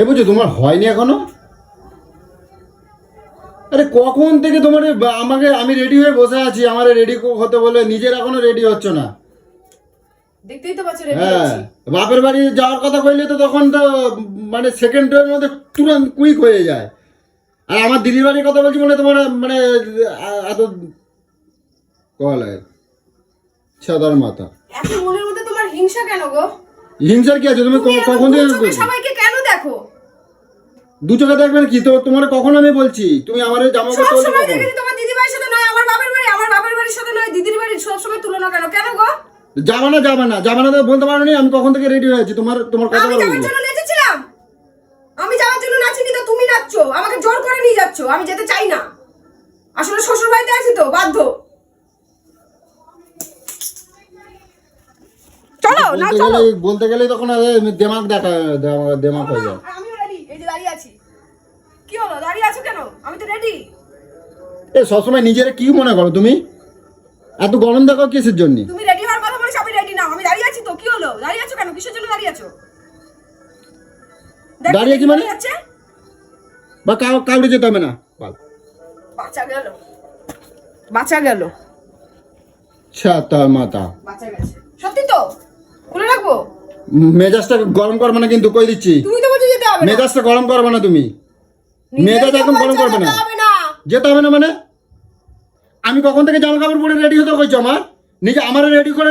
এ বুঝছো তোমার হয়নি এখনো? আরে কখন থেকে তোমার আমাকে আমি রেডি হয়ে বসে আছি, আমার রেডি হতে বলে নিজের এখনো রেডি হচ্ছে না। দেখতেই তো পাচ্ছ রেডি হ্যাঁ, হচ্ছি। বাপের বাড়ি যাওয়ার কথা কইলে তো তখন তো মানে সেকেন্ডের মধ্যে তুরন্ত কুইক হয়ে যায়। আর আমার দিদির বাড়ির কথা বলছি মানে তোমার মানে এত কল হয় সাদার মাথা। এত মনের মধ্যে তোমার হিংসা কেন গো? হিংসার কি আছে? তুমি কখন থেকে সবাইকে কেন দেখো? দু চোখে দেখবেন কি? তো তোমার কখন আমি বলছি তুমি আমার জামা সব কাপড় সময় দেখি তোমার দিদি বাড়ির সাথে নয় আমার বাবার বাড়ির সাথে নয় দিদির বাড়ির সব সময় তুলনা কেন? কেন গো? যাবা না তো বলতে পারো নি আমি কখন থেকে রেডি হয়েছি? তোমার কথা আমি যাওয়ার জন্য নেচেছিলাম। আমি যাওয়ার জন্য নাচিনি তো তুমি নাচছো, আমাকে জোর করে নিয়ে যাচ্ছ। আমি যেতে চাই না, আসলে শ্বশুর বাড়িতে আছি তো বাধ্য। চলো না চলো। বলতে গেলে তখন দেমাগ দেমাগ হয়ে যায়। আমি রেডি, এই যে দাঁড়িয়ে আছি। কি হলো দাঁড়িয়ে আছো কেন? আমি তো রেডি। এ সবসময় নিজের কি মনে করো তুমি? এত গরম দেখো কিসের জন্য? তুমি রেডি হওয়ার কথা বলেছো, আমি রেডি না। আমি দাঁড়িয়ে আছি তো। কি হলো দাঁড়িয়ে আছো কেন? কিসের জন্য দাঁড়িয়ে আছো? দাঁড়িয়ে আছি মানে? বা কাউকে যেতে হবে না। বাঁচা গেল, বাঁচা গেল, ছাতা মাথা বাঁচা গেছে। সত্যি তো খুলে রাখবো। মেজাজটা গরম করবে না কিন্তু কই দিচ্ছি। তুমি তো বলছো যেতে হবে না। মেজাজটা গরম করবে না তুমি। মেজাজ একদম গরম করবে না। যেতে হবে না মানে? আমি কখন থেকে জামা কাপড় পরে রেডি হতে কইছো? আমার রেডি করে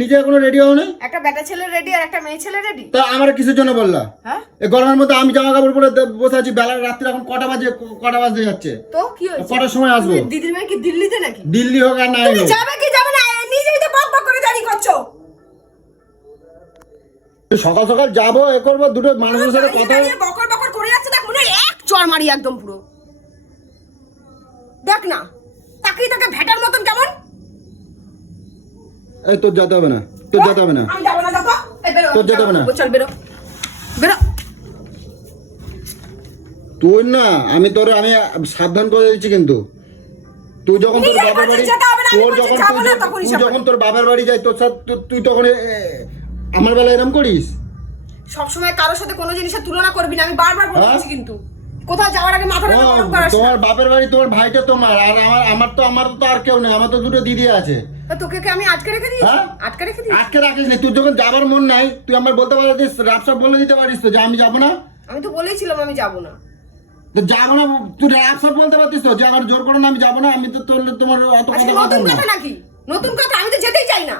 নিজে এখনো রেডি হও না? একটা বেটা ছেলে রেডি আর একটা মেয়ে ছেলে রেডি। তা আমার কিসের জন্য বললা? হ্যাঁ এই গরমের মধ্যে আমি জামা কাপড় পরে বসে আছি। বেলা রাত্রি এখন কটা বাজে যাচ্ছে? তো কি হয়েছে? কটার সময় আসবো? দিদির মেয়ে কি দিল্লিতে নাকি? দিল্লি হোক আর নাই হোক, যাবে কি যাবে না নিজেই তো বক বক করে দাঁড়িয়ে করছো। সকাল সকাল যাবো এ করবো, দুটো মানুষের সাথে কথা। বকর বকর করে যাচ্ছে, দেখ মনে হয় এক চড় মারি একদম পুরো। দেখ না তাকিয়ে তাকে ভেটার মতন কেমন। এই তোর যেতে হবে না, তোর যেতে হবে না। আমি যাবো না, দেখো এই বেরো। তোর যেতে হবে না। চল বেরো বেরো। তুই না আমি সাবধান করে দিচ্ছি কিন্তু তুই যখন তোর বাবার বাড়ি যখন তোর বাবার বাড়ি যাই তোর সাথে তুই তখন আমার বেলা এরকম করিস? সবসময় কারোর সাথে কোনো জিনিসের তুলনা করবি না, আমি বারবার বলছি কিন্তু কোথাও যাওয়ার আগে মাথাটা গরম করাস না। তোমার বাপের বাড়ি তোমার ভাইটা তোমার, আর আমার তো আর কেউ নেই, আমার তো দুটো দিদি আছে। তোকে কি আমি আটকে রেখে দিই? আটকে রেখে দিই? আটকে রাখিস না। তুই যখন যাবার মন নাই তুই আমার বলতে পারিস, রাপসাপ বলে দিতে পারিস তো যে আমি যাবো না। আমি তো বলেইছিলাম আমি যাবো না। তো যাবো না তুই রাপসাপ বলতে পারতিস তো যে আমার জোর করে না আমি যাবো না। আমি তো তোমার অত আজকে নতুন কথা নাকি? নতুন কথা? আমি তো যেতেই চাই না।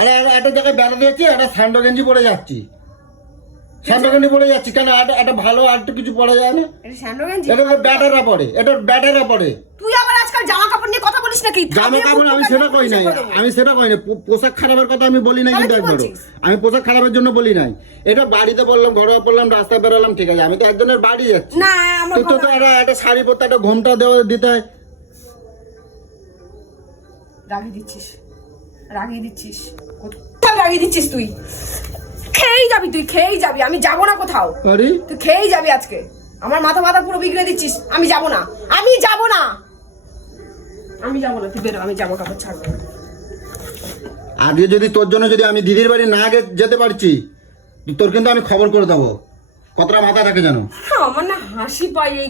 আরে একটা জায়গায় বেড়াতে যাচ্ছি, একটা স্যান্ডো গেঞ্জি পরে যাচ্ছি। স্যান্ডো গেঞ্জি পরে যাচ্ছি কেন? একটা ভালো আর একটু কিছু পরা যায় না? এটা স্যান্ডো গেঞ্জি? এটা ব্যাটাররা পরে, এটা ব্যাটাররা পরে। তুই আবার আজকাল জামা কাপড় নিয়ে কথা বলিস নাকি? জামা কাপড় আমি সেটা কই নাই, পোশাক খারাপের কথা আমি বলি নাই কিন্তু একবারও। আমি পোশাক খারাপের জন্য বলি নাই। এটা বাড়িতে বললাম, ঘরে পড়লাম, রাস্তায় বেরোলাম, ঠিক আছে। আমি তো একজনের বাড়ি যাচ্ছি না। তুই তো একটা শাড়ি পরতে, একটা ঘোমটা দিতে হয়। রাগিয়ে দিচ্ছিস, রাগিয়ে দিচ্ছিস, কোথায় রাগিয়ে দিচ্ছিস তুই? খেয়েই যাবি তুই, খেয়েই যাবি। আমি যাবো না কোথাও। তুই খেয়েই যাবি আজকে। আমার মাথা পুরো বিগড়ে দিচ্ছিস। আমি যাবো না, আমি যাবো না, আমি যাবো না। তুই বেরো, আমি জামা কাপড় ছাড়বো। আগে যদি তোর জন্য যদি আমি দিদির বাড়ি না যেতে পারছি তোর কিন্তু আমি খবর করে দেবো। কতটা মাথা থাকে জানো? আমার না হাসি পাই এই